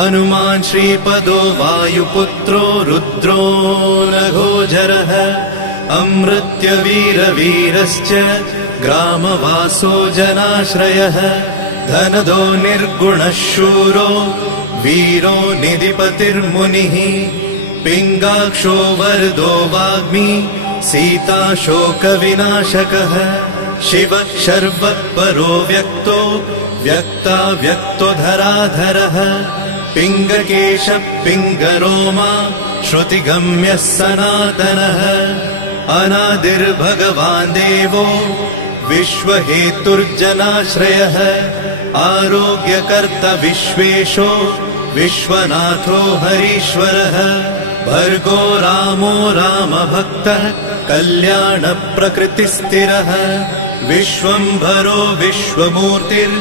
हनुमान् श्रीपदो वायुपुत्रो रुद्रो नघोजरः अमृत्यवीरवीरश्च ग्रामवासो जनाश्रयः धनदो निर्गुणः शूरो वीरो निधिपतिर्मुनिः पिङ्गाक्षो वरदो वाग्मी सीता शोकविनाशकः शिवः शर्वः व्यक्तो व्यक्तो धराधरः पिङ्गकेशः पिङ्गरोमा श्रुतिगम्यः सनातनः अनादिर्भगवान् देवो विश्वहेतुर्जनाश्रयः आरोग्यकर्ता विश्वेशो विश्वनाथो हरीश्वरः भर्गो रामो रामभक्तः कल्याणप्रकृतिस्थिरः विश्वम्भरो विश्वमूर्तिर्